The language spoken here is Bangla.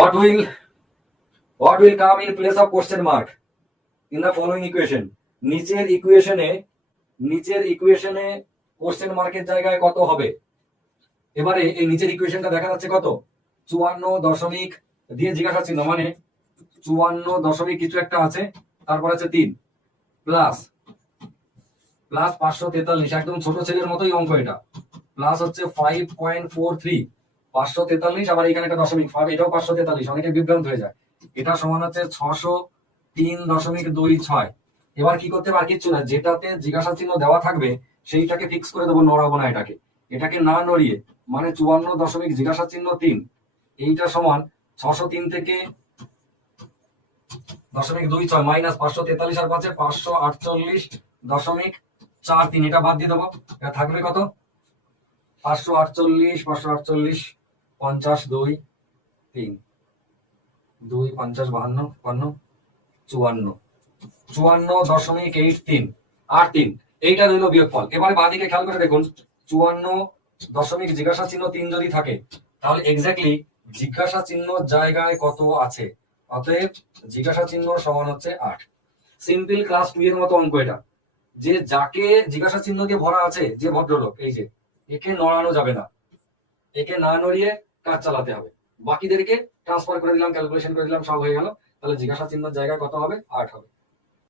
What will come in place of question mark in the following equation? নিচের ইকুয়েশনে কোশ্চেন মার্কের জায়গায় কত হবে? এবারে এই নিচের ইকুয়েশনটা দেখা যাচ্ছে কত 54 দশমিক দিয়ে জিজ্ঞাসা চিহ্ন, মানে 54 দশমিক কিছু একটা আছে, তারপর আছে 3 প্লাস 543, একদম ছোট ছেলের মতোই অঙ্ক এটা। প্লাস হচ্ছে 5.43 543, আবার এখানে একটা দশমিক, এটাও 543, অনেকে বিভ্রান্ত হয়ে যায়। এটা সমান হচ্ছে 603.26। এবার কি করতে পার, কিচ্ছু না, যেটাতে জিজ্ঞাসা চিহ্ন দেওয়া থাকবে সেইটাকে ফিক্স করে দেবো, নড়াবো না এটাকে না নড়িয়ে, মানে 54 দশমিক জিজ্ঞাসা চিহ্ন 3, এইটা সমান 603 থেকে দশমিক 26 মাইনাস 543 আর 5 548.43, এটা বাদ দিয়ে দেবো। এটা থাকবে কত 548 50 2 3 2 50 52 54 54.83 আর 3, এইটা রইল বিয়োগফল। এবারে বাঁদিকে খেয়াল করে দেখুন, 54 দশমিক জিজ্ঞাসা চিহ্ন 3 যদি থাকে, তাহলে এক্স্যাক্টলি জিজ্ঞাসা চিহ্ন জায়গায় কত আছে? অতএব জিজ্ঞাসা চিহ্ন সমান হচ্ছে 8। সিম্পল ক্লাস 2 এর মতো অঙ্ক এটা, যে যাকে জিজ্ঞাসা চিহ্ন দিয়ে ভরা আছে, যে ভদ্রলোক, এই যে একে নড়ানো যাবে না, একে না নড়িয়ে কাজ চালাতে হবে। বাকিদেরকে ট্রান্সফার করে দিলাম, ক্যালকুলেশন করে দিলাম, সব হয়ে গেল। তাহলে জিজ্ঞাসা চিহ্নের জায়গায় কত হবে? 8 হবে।